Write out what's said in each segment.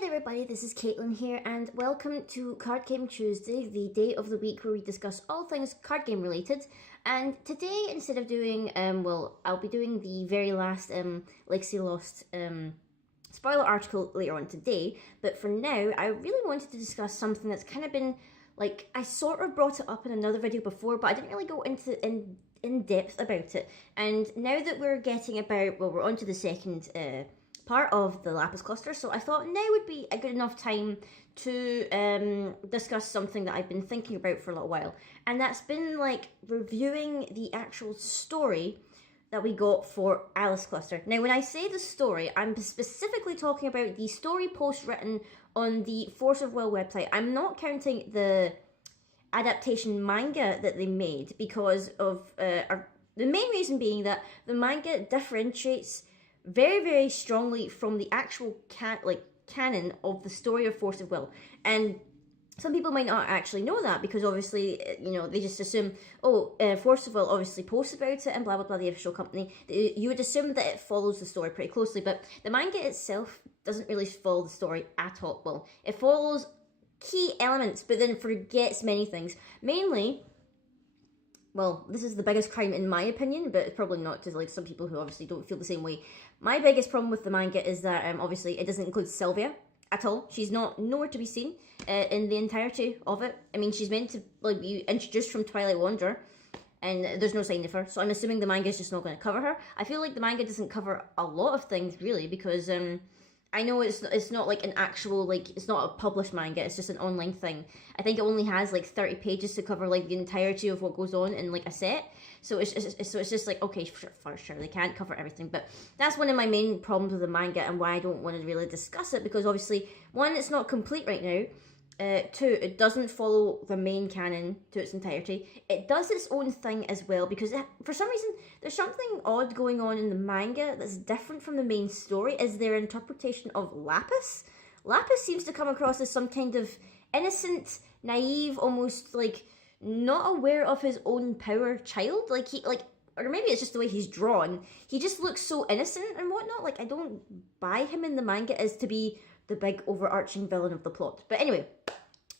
Hi there everybody, this is Caitlin here and welcome to Card Game Tuesday, the day of the week where we discuss all things card game related. And today, instead of doing, I'll be doing the very last Legacy Lost spoiler article later on today. But for now, I really wanted to discuss something that's kind of been, I sort of brought it up in another video before, but I didn't really go into in depth about it. And now that we're getting we're on to the second part of the Lapis Cluster, so I thought now would be a good enough time to discuss something that I've been thinking about for a little while, and that's been reviewing the actual story that we got for Lapis Cluster. Now, when I say the story, I'm specifically talking about the story post written on the Force of Will website. I'm not counting the adaptation manga that they made because of the main reason being that the manga differentiates very, very strongly from the actual canon of the story of Force of Will. And some people might not actually know that because obviously, they just assume, Force of Will obviously posts about it and blah, blah, blah, the official company. You would assume that it follows the story pretty closely, but the manga itself doesn't really follow the story at all. Well, it follows key elements, but then forgets many things. Mainly, well, this is the biggest crime in my opinion, but it's probably not to some people who obviously don't feel the same way. My biggest problem with the manga is that obviously it doesn't include Sylvia at all. She's nowhere to be seen in the entirety of it. I mean, she's meant to be introduced from Twilight Wanderer, and there's no sign of her. So I'm assuming the manga is just not going to cover her. I feel like the manga doesn't cover a lot of things really because I know it's not an actual it's not a published manga. It's just an online thing. I think it only has 30 pages to cover the entirety of what goes on in a set. So it's just okay, for sure they can't cover everything. But that's one of my main problems with the manga and why I don't want to really discuss it, because obviously, one, it's not complete right now. Two, it doesn't follow the main canon to its entirety. It does its own thing as well because for some reason there's something odd going on in the manga that's different from the main story. Is their interpretation of Lapis. Lapis seems to come across as some kind of innocent, naive, almost not aware of his own power child. Or maybe it's just the way he's drawn. He just looks so innocent and whatnot. I don't buy him in the manga as to be the big overarching villain of the plot. But anyway,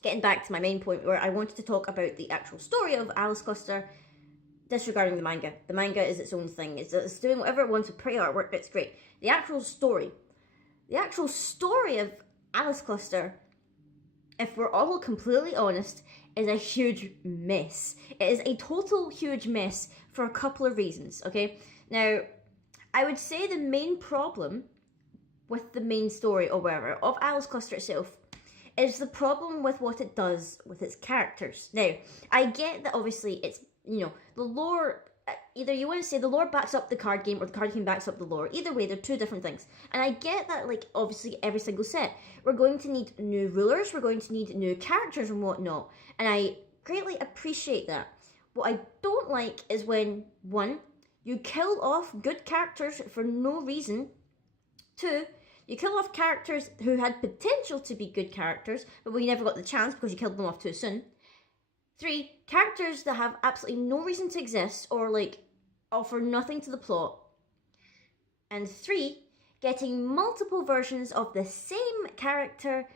getting back to my main point where I wanted to talk about the actual story of Lapis Cluster, disregarding the manga. The manga is its own thing. It's doing whatever it wants with pretty artwork. It's great. The actual story of Lapis Cluster, if we're all completely honest, is a huge mess. It is a total huge mess for a couple of reasons, okay? Now, I would say the main problem with the main story or whatever of Lapis Cluster itself is the problem with what it does with its characters. Now, I get that obviously it's, the lore, either you want to say the lore backs up the card game or the card game backs up the lore. Either way, they're two different things. And I get that, obviously every single set, we're going to need new rulers, we're going to need new characters and whatnot. And I greatly appreciate that. What I don't like is when, one, you kill off good characters for no reason. Two, you kill off characters who had potential to be good characters, but we never got the chance because you killed them off too soon. Three, characters that have absolutely no reason to exist or offer nothing to the plot. And three, getting multiple versions of the same character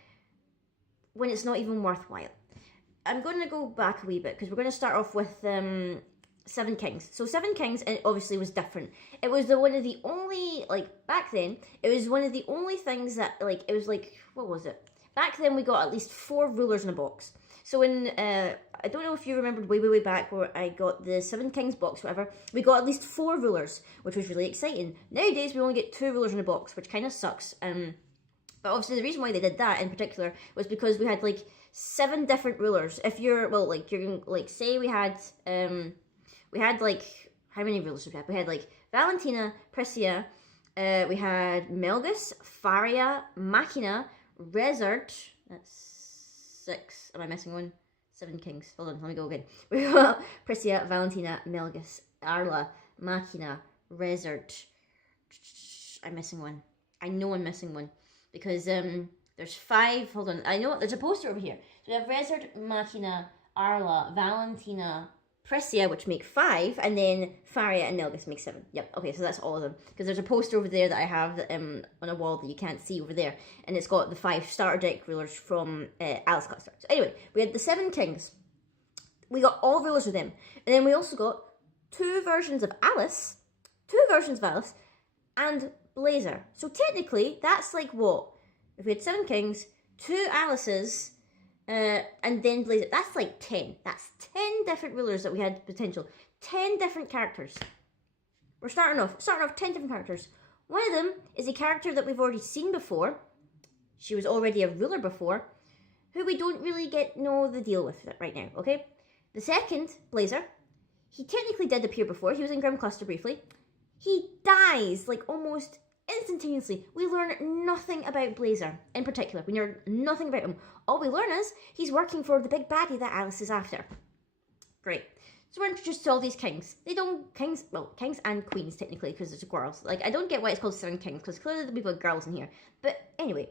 when it's not even worthwhile. I'm going to go back a wee bit because we're going to start off with Seven Kings. So Seven Kings, it obviously was different. It was one of the only, back then, it was one of the only things that, it was what was it? Back then we got at least 4 rulers in a box. So in, I don't know if you remembered way back where I got the Seven Kings box, whatever, we got at least 4 rulers, which was really exciting. Nowadays we only get 2 rulers in a box, which kind of sucks. But obviously the reason why they did that in particular was because we had 7 different rulers. If you're, you're say we had how many rulers did we have? We had Valentina, Priscia, we had Melgus, Faria, Machina, Rezard, that's 6, am I missing one? 7 kings, hold on, let me go again. We got Priscia, Valentina, Melgus, Arla, Machina, Rezard, I'm missing one. I know I'm missing one, because there's 5, hold on, I know, there's a poster over here. So we have Rezard, Machina, Arla, Valentina, Pressia, which make 5, and then Faria and Nelgus make 7. Yep, okay, so that's all of them. Because there's a poster over there that I have on a wall that you can't see over there, and it's got the 5 starter deck rulers from Alice Cluster. So anyway, we had the 7 kings. We got all rulers with them. And then we also got 2 versions of Alice, and Blazer. So technically, that's like what? If we had 7 kings, 2 Alices, and then Blazer, that's like 10. That's 10 different rulers that we had potential. 10 different characters. We're starting off 10 different characters. One of them is a character that we've already seen before. She was already a ruler before, who we don't really know the deal with right now, okay? The second, Blazer, he technically did appear before. He was in Grim Cluster briefly. He dies, like, almost instantaneously. We learn nothing about Blazer in particular. We learn nothing about him. All we learn is he's working for the big baddie that Alice is after. Great. So we're introduced to all these kings. Kings and queens technically, because there's girls. Like, I don't get why it's called 7 kings, because clearly we've got girls in here. But anyway,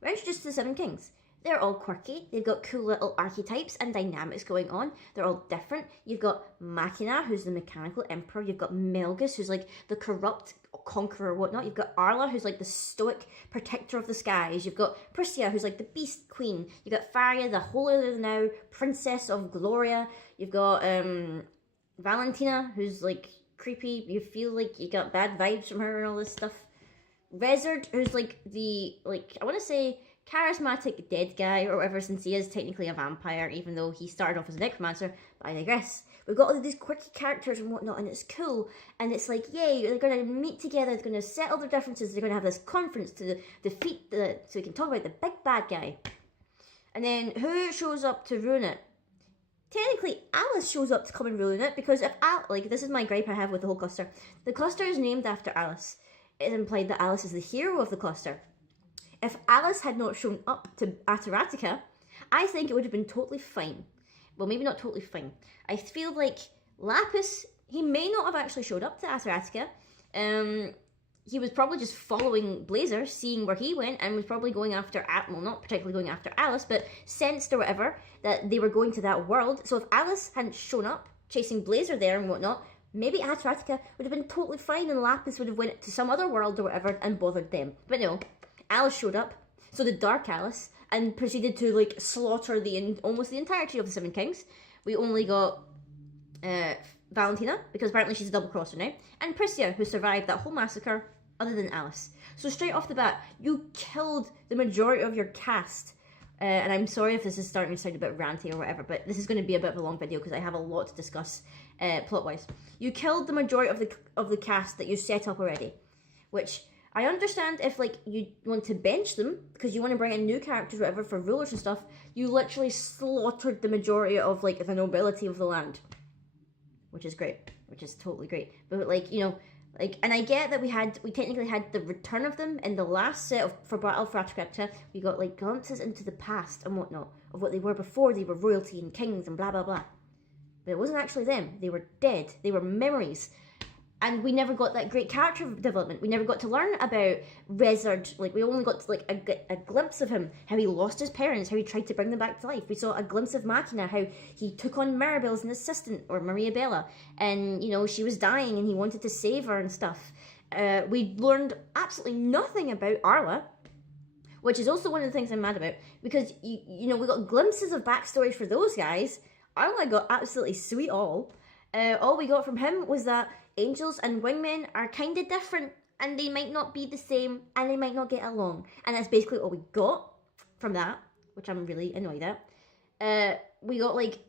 we're introduced to the 7 kings. They're all quirky. They've got cool little archetypes and dynamics going on. They're all different. You've got Machina, who's the mechanical emperor. You've got Melgus, who's like the corrupt conqueror or whatnot. You've got Arla, who's like the stoic protector of the skies. You've got Priscia, who's like the beast queen. You've got Faria, the holier-than-thou princess of Gloria. You've got Valentina, who's like creepy. You feel like you got bad vibes from her and all this stuff. Rezard, who's like the, I want to say, charismatic dead guy or whatever, since he is technically a vampire, even though he started off as a necromancer, but I digress. We've got all of these quirky characters and whatnot, and it's cool, and it's like, yay, they're going to meet together, they're going to settle their differences, they're going to have this conference to defeat so we can talk about the big bad guy. And then, who shows up to ruin it? Technically, Alice shows up to come and ruin it, because if this is my gripe I have with the whole cluster. The cluster is named after Alice. It implied that Alice is the hero of the cluster. If Alice had not shown up to Ataratica, I think it would have been totally fine. Well, maybe not totally fine. I feel like Lapis, he may not have actually showed up to Ataratica. He was probably just following Blazer, seeing where he went, and was probably going after, well, not particularly going after Alice, but sensed or whatever that they were going to that world. So if Alice hadn't shown up, chasing Blazer there and whatnot, maybe Ataratica would have been totally fine, and Lapis would have went to some other world or whatever and bothered them. But no. Alice showed up, so did Dark Alice, and proceeded to like slaughter almost the entirety of the 7 kings. We only got Valentina, because apparently she's a double crosser now, and Priscia, who survived that whole massacre, other than Alice. So straight off the bat, you killed the majority of your cast. And I'm sorry if this is starting to sound a bit ranty or whatever, but this is going to be a bit of a long video because I have a lot to discuss plot-wise. You killed the majority of the cast that you set up already, which I understand if, like, you want to bench them because you want to bring in new characters or whatever for rulers and stuff. You literally slaughtered the majority of, like, the nobility of the land, which is great, which is totally great. But, like, you know, like, and I get that we technically had the return of them in the last set for Battle for Ataratica. We got, like, glimpses into the past and whatnot of what they were before they were royalty and kings and blah, blah, blah. But it wasn't actually them. They were dead. They were memories. And we never got that great character development. We never got to learn about Rezard. Like, we only got to, like, a glimpse of him, how he lost his parents, how he tried to bring them back to life. We saw a glimpse of Machina, how he took on Maribel as an assistant, or Maria Bella, and, you know, she was dying and he wanted to save her and stuff. We learned absolutely nothing about Arla, which is also one of the things I'm mad about, because, you know, we got glimpses of backstories for those guys. Arla got absolutely sweet all. All we got from him was that angels and wingmen are kind of different, and they might not be the same, and they might not get along. And that's basically all we got from that, which I'm really annoyed at. We got, like,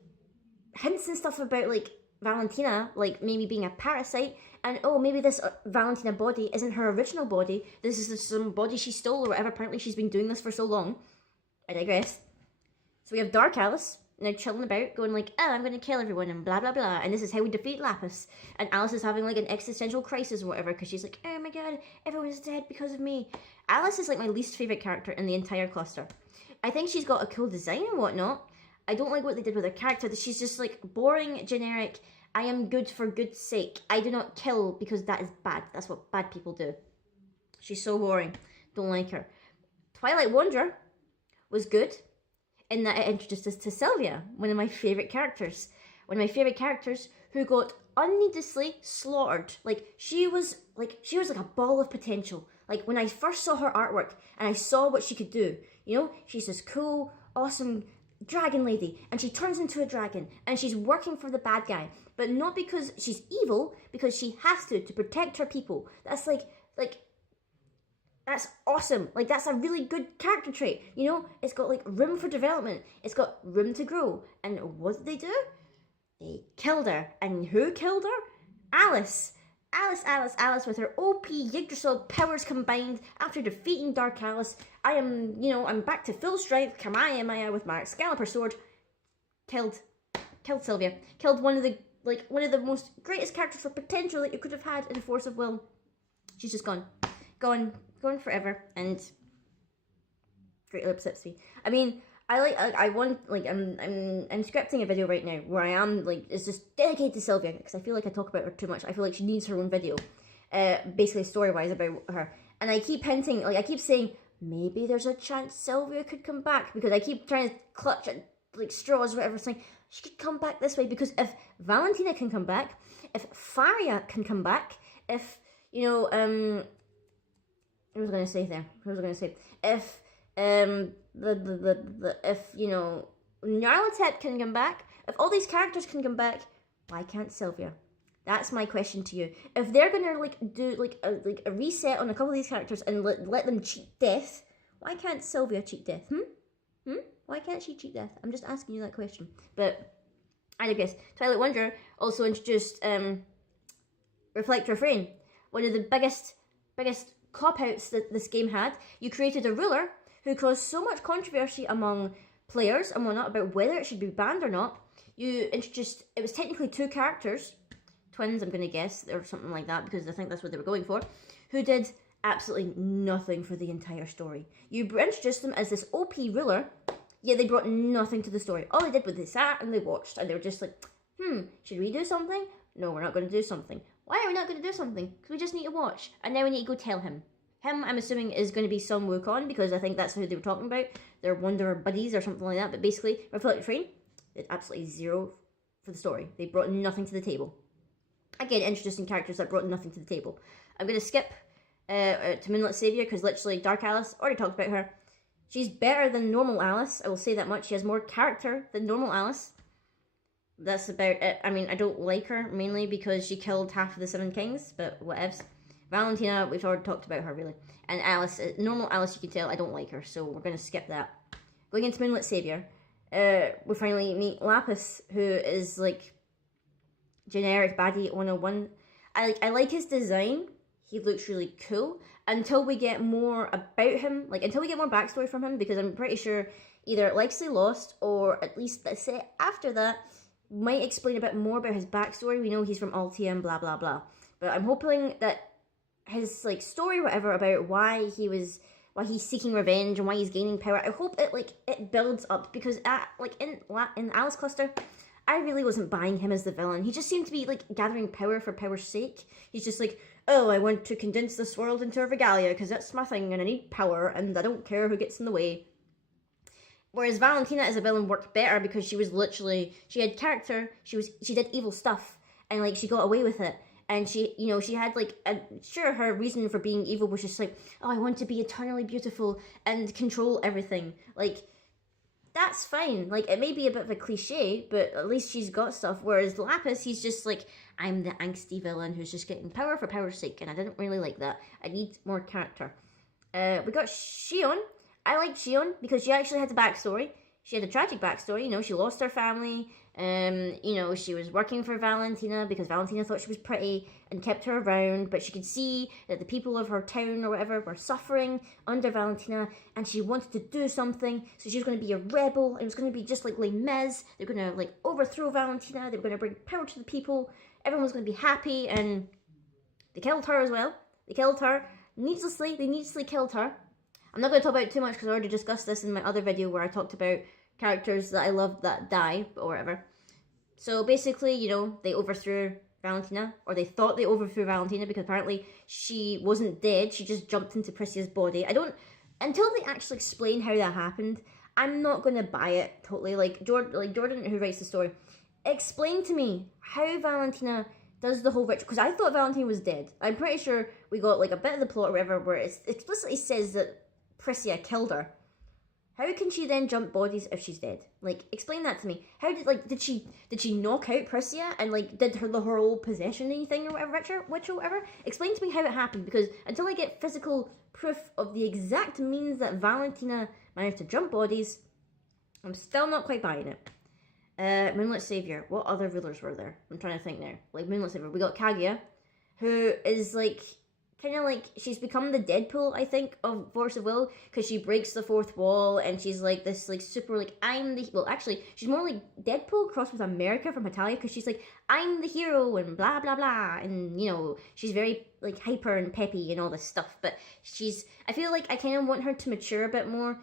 hints and stuff about, like, Valentina, like, maybe being a parasite, and, oh, maybe this Valentina body isn't her original body. This is just some body she stole or whatever. Apparently she's been doing this for so long. I digress. So we have Dark Alice now chilling about, going like, oh, I'm going to kill everyone and blah, blah, blah. And this is how we defeat Lapis. And Alice is having, like, an existential crisis or whatever, because she's like, oh my god, everyone's dead because of me. Alice is, like, my least favourite character in the entire cluster. I think she's got a cool design and whatnot. I don't like what they did with her character. She's just, like, boring, generic. I am good for good's sake. I do not kill because that is bad. That's what bad people do. She's so boring. Don't like her. Twilight Wanderer was good in that it introduced us to Sylvia, one of my favourite characters. one of my favourite characters, who got unneedlessly slaughtered. Like, she was like a ball of potential. Like, when I first saw her artwork and I saw what she could do, you know, she's this cool, awesome dragon lady, and she turns into a dragon, and she's working for the bad guy, but not because she's evil, because she has to protect her people. That's like that's awesome. Like, that's a really good character trait, you know. It's got like room for development, it's got room to grow. And what did they do? They killed her. And who killed her? Alice with her OP Yggdrasil powers combined. After defeating Dark Alice, I'm back to full strength, Kamaya with my Excalibur sword. Killed Sylvia. Killed one of the most greatest characters for potential that you could have had in a Force of Will. She's just gone forever. And greatly upsets me. I mean, I'm scripting a video right now where I am like, it's just dedicated to Sylvia, because I feel like I talk about her too much. I feel like she needs her own video, basically story-wise about her. And I keep hinting, like I keep saying, maybe there's a chance Sylvia could come back, because I keep trying to clutch at like straws or whatever, saying she could come back this way, because if Valentina can come back, if Faria can come back, if, you know, what was I going to say there? If if, you know, Nyarlathotep can come back, if all these characters can come back, why can't Sylvia? That's my question to you. If they're gonna like do like a reset on a couple of these characters and let them cheat death, why can't Sylvia cheat death? Why can't she cheat death? I'm just asking you that question. But I digress. Twilight Wonder also introduced Reflect Refrain, one of the biggest cop-outs that this game had. You created a ruler who caused so much controversy among players and whatnot about whether it should be banned or not. You introduced, it was technically two characters, twins I'm going to guess, or something like that, because I think that's what they were going for, who did absolutely nothing for the entire story. You introduced them as this OP ruler, yet they brought nothing to the story. All they did was they sat and they watched, and they were just like, should we do something? No, we're not going to do something. Why are we not going to do something? Because we just need to watch, and now we need to go tell him. Him, I'm assuming, is going to be Sun Wukong, because I think that's who they were talking about. They're Wanderer buddies or something like that. But basically, Reflect Refrain did absolutely zero for the story. They brought nothing to the table. Again, introducing characters that brought nothing to the table. I'm going to skip to Moonlit Savior, because literally Dark Alice, already talked about her. She's better than normal Alice, I will say that much. She has more character than normal Alice. That's about it. I mean, I don't like her, mainly because she killed half of the Seven Kings, but whatevs. Valentina, we've already talked about her, really. And Alice, normal Alice, you can tell I don't like her, so we're going to skip that. Going into Moonlit Savior, we finally meet Lapis, who is, like, generic baddie 101. I like his design. He looks really cool. Until we get more about him, like, until we get more backstory from him, because I'm pretty sure either Lexley Lost, or at least the set after that, might explain a bit more about his backstory. We know he's from Altia and blah, blah, blah. But I'm hoping that his like story or whatever about why he's seeking revenge and why he's gaining power, I hope it builds up, because in Alice Cluster, I really wasn't buying him as the villain. He just seemed to be like gathering power for power's sake. He's just like, oh, I want to condense this world into a regalia because that's my thing and I need power and I don't care who gets in the way. Whereas Valentina as a villain worked better because she had character, she did evil stuff and like she got away with it. And she had like, sure, her reason for being evil was just like, oh, I want to be eternally beautiful and control everything. Like, that's fine. Like, it may be a bit of a cliche, but at least she's got stuff. Whereas Lapis, he's just like, I'm the angsty villain who's just getting power for power's sake. And I didn't really like that. I need more character. We got Xion. I liked Xion because she actually had a backstory. She had a tragic backstory. She lost her family. She was working for Valentina because Valentina thought she was pretty and kept her around, but she could see that the people of her town or whatever were suffering under Valentina, and she wanted to do something, so she was going to be a rebel. It was going to be just like Les Mis. They're going to like overthrow Valentina. They were going to bring power to the people. Everyone was going to be happy, and they killed her as well. They killed her needlessly. They needlessly killed her. I'm not going to talk about it too much because I already discussed this in my other video where I talked about characters that I loved that die, or whatever. So basically, they overthrew Valentina, or they thought they overthrew Valentina because apparently she wasn't dead, she just jumped into Priscia's body. Until they actually explain how that happened, I'm not going to buy it totally. Like Jordan, who writes the story, explain to me how Valentina does the whole ritual, because I thought Valentina was dead. I'm pretty sure we got like a bit of the plot or whatever where it explicitly says that Priscilla killed her. How can she then jump bodies if she's dead? Like, explain that to me. How did she knock out Priscilla and like did her whole possession thing or whatever ritual whatever? Explain to me how it happened, because until I get physical proof of the exact means that Valentina managed to jump bodies, I'm still not quite buying it. Moonlit Savior. What other rulers were there? I'm trying to think now. Like Moonlit Savior, we got Kaguya, who is like kind of like, she's become the Deadpool, I think, of Force of Will, because she breaks the fourth wall, and she's like this like super like, I'm the, well actually she's more like Deadpool crossed with America from Italia, because she's like, I'm the hero and blah blah blah, and you know, she's very like hyper and peppy and all this stuff, but I feel like I kind of want her to mature a bit more,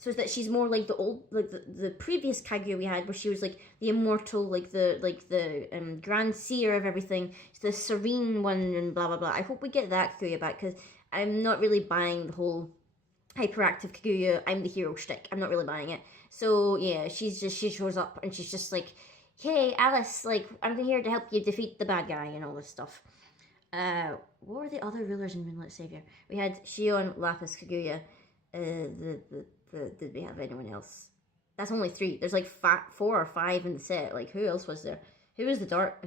so that she's more like the old, like the previous Kaguya we had, where she was like the immortal, like the grand seer of everything, the serene one, and blah blah blah. I hope we get that Kaguya back, because I'm not really buying the whole hyperactive Kaguya, I'm the hero shtick. I'm not really buying it. So yeah, she shows up and she's just like, hey Alice, like I'm here to help you defeat the bad guy and all this stuff. What were the other rulers in Moonlit Savior? We had Shion, Lapis, Kaguya, did we have anyone else? That's only 3. There's like 4 or 5 in the set. Like, who else was there? Who was the dark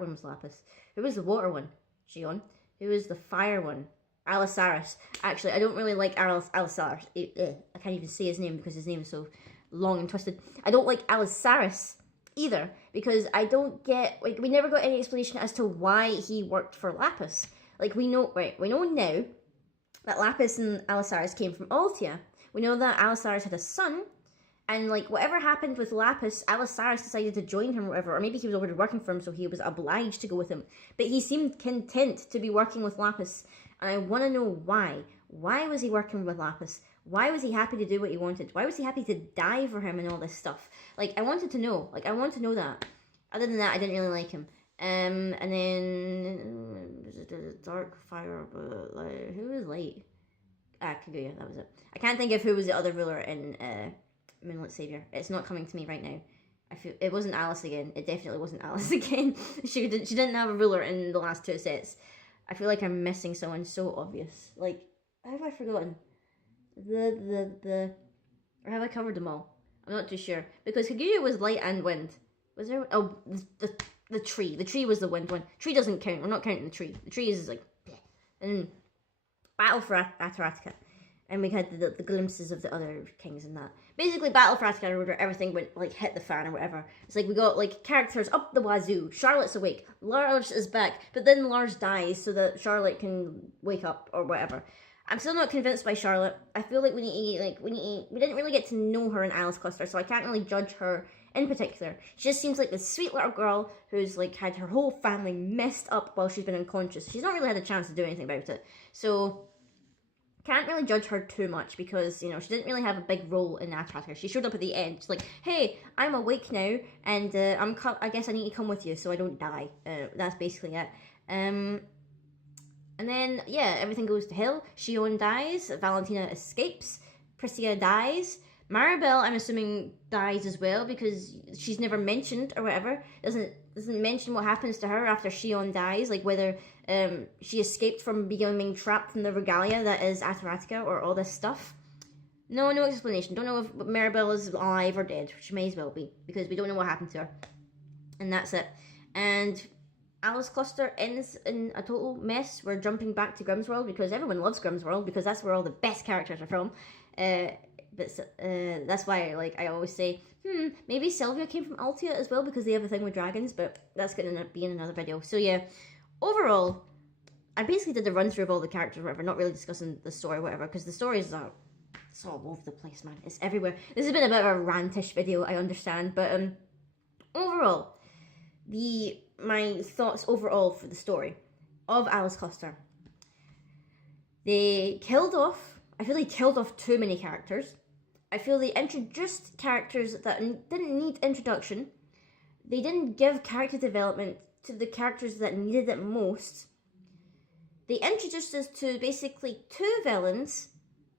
one? Was Lapis. Who was the water one? Shion. Who was the fire one? Alisaris. Actually, I don't really like Alisaris. I can't even say his name because his name is so long and twisted. I don't like Alisaris either, because I don't get, like, we never got any explanation as to why he worked for Lapis. Like, we know now that Lapis and Alisaris came from Altia. We know that Alisaris had a son, and like whatever happened with Lapis, Alisaris decided to join him or whatever, or maybe he was already working for him, so he was obliged to go with him. But he seemed content to be working with Lapis, and I want to know why. Why was he working with Lapis? Why was he happy to do what he wanted? Why was he happy to die for him and all this stuff? Like, I wanted to know. Like, I want to know that. Other than that, I didn't really like him. And then Dark Fire, but like, who was Light? Kaguya, that was it. I can't think of who was the other ruler in Moonlit Savior. It's not coming to me right now. I feel it wasn't Alice again. It definitely wasn't Alice again. She didn't have a ruler in the last 2 sets. I feel like I'm missing someone so obvious. Like, how have I forgotten? Or have I covered them all? I'm not too sure, because Kaguya was light and wind. Was there? Oh, the tree. The tree was the wind one. Tree doesn't count. We're not counting the tree. The tree is like, and Battle for Ataratica, and we had the glimpses of the other kings and that. Basically, Battle for Ataratica, where everything went like hit the fan or whatever. It's like we got like characters up the wazoo. Charlotte's awake. Lars is back, but then Lars dies so that Charlotte can wake up or whatever. I'm still not convinced by Charlotte. I feel like we didn't really get to know her in Alice Cluster, so I can't really judge her in particular. She just seems like this sweet little girl who's like had her whole family messed up while she's been unconscious. She's not really had a chance to do anything about it, so can't really judge her too much, because, you know, she didn't really have a big role in Ataratica. She showed up at the end. She's like, hey, I'm awake now, and I guess I need to come with you so I don't die. That's basically it. And then, yeah, everything goes to hell. Shion dies. Valentina escapes. Priscilla dies. Maribel, I'm assuming, dies as well, because she's never mentioned or whatever. Doesn't mention what happens to her after Shion dies, like whether she escaped from becoming trapped in the regalia that is Ataratica or all this stuff. No explanation. Don't know if Maribel is alive or dead. She may as well be, because we don't know what happened to her. And that's it. And Alice Cluster ends in a total mess. We're jumping back to Grimm's World, because everyone loves Grimm's World, because that's where all the best characters are from. But that's why, like, I always say, maybe Sylvia came from Altia as well, because they have a thing with dragons, but that's going to be in another video. So yeah, overall, I basically did the run through of all the characters or whatever, not really discussing the story or whatever, because the stories are, it's all over the place, man. It's everywhere. This has been a bit of a rantish video, I understand, but overall, my thoughts overall for the story of Alice Cluster. I feel they killed off too many characters. I feel they introduced characters that didn't need introduction. They didn't give character development to the characters that needed it most. They introduced us to basically 2 villains.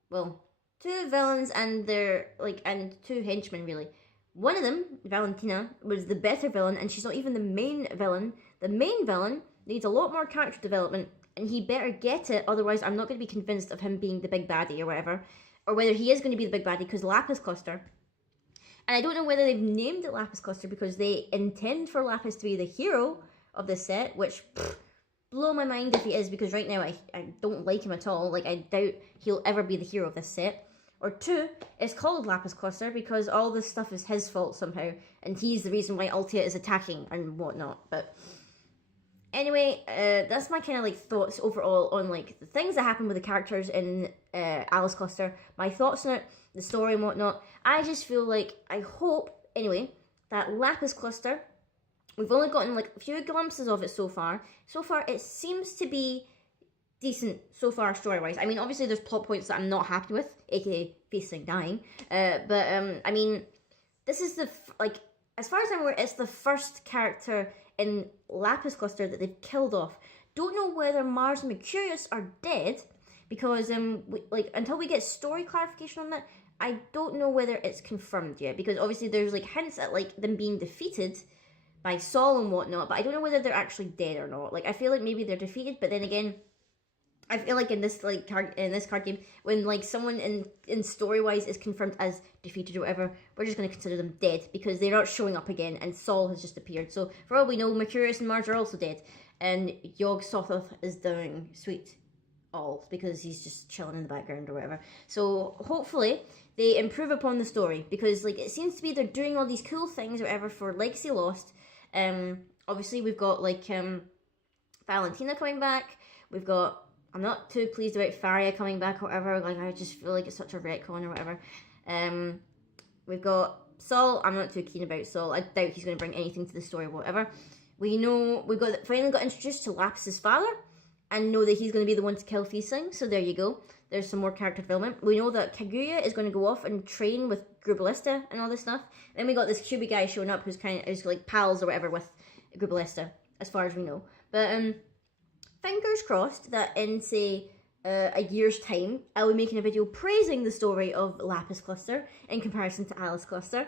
Well, 2 villains and their, and 2 henchmen, really. One of them, Valentina, was the better villain, and she's not even the main villain. The main villain needs a lot more character development, and he better get it, otherwise I'm not going to be convinced of him being the big baddie or whatever, or whether he is going to be the big baddie, because Lapis Cluster. And I don't know whether they've named it Lapis Cluster because they intend for Lapis to be the hero of this set, which blow my mind if he is, because right now I don't like him at all. Like, I doubt he'll ever be the hero of this set. Or two, it's called Lapis Cluster because all this stuff is his fault somehow, and he's the reason why Altia is attacking and whatnot. But anyway, that's my kind of like thoughts overall on like the things that happen with the characters in Alice Cluster, my thoughts on it, the story and whatnot. I just feel like, I hope anyway, that Lapis Cluster, we've only gotten like a few glimpses of it so far. So far it seems to be decent so far story-wise. I mean, obviously there's plot points that I'm not happy with, aka facing dying, but I mean, this is the like, as far as I'm aware, it's the first character in Lapis Cluster that they've killed off. Don't know whether Mars and Mercurius are dead, because until we get story clarification on that, I don't know whether it's confirmed yet, because obviously there's like hints at like them being defeated by Sol and whatnot, but I don't know whether they're actually dead or not. Like, I feel like maybe they're defeated, but then again, I feel like in this like card game, when like someone in story wise is confirmed as defeated or whatever, we're just gonna consider them dead because they're not showing up again, and Sol has just appeared. So for all we know, Mercurius and Mars are also dead, and Yog Sothoth is doing sweet all because he's just chilling in the background or whatever. So hopefully they improve upon the story, because like it seems to be they're doing all these cool things or whatever for Legacy Lost. Obviously we've got like Valentina coming back. We've got, I'm not too pleased about Faria coming back or whatever. Like, I just feel like it's such a retcon or whatever. We've got Sol. I'm not too keen about Sol. I doubt he's going to bring anything to the story or whatever. We know we finally got introduced to Lapis's father, and know that he's going to be the one to kill Feasting. So there you go. There's some more character development. We know that Kaguya is going to go off and train with Grubalista and all this stuff. Then we got this Cubey guy showing up who's kind of is like pals or whatever with Grubalista, as far as we know. But fingers crossed that in, say, a year's time, I'll be making a video praising the story of Lapis Cluster in comparison to Alice Cluster.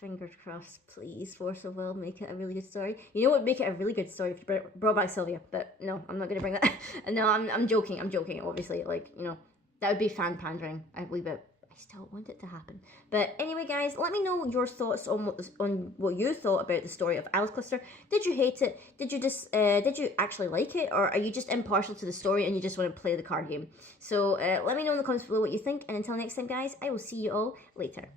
Fingers crossed, please, Force of Will, make it a really good story. You know what would make it a really good story if you brought back Sylvia, but no, I'm not going to bring that. No, I'm joking, obviously, like, you know, that would be fan pandering a wee bit. I still want it to happen. But anyway, guys, let me know your thoughts on what you thought about the story of Alice Cluster. Did you hate it? Did you actually like it? Or are you just impartial to the story and you just want to play the card game? So let me know in the comments below what you think, and until next time, guys, I will see you all later.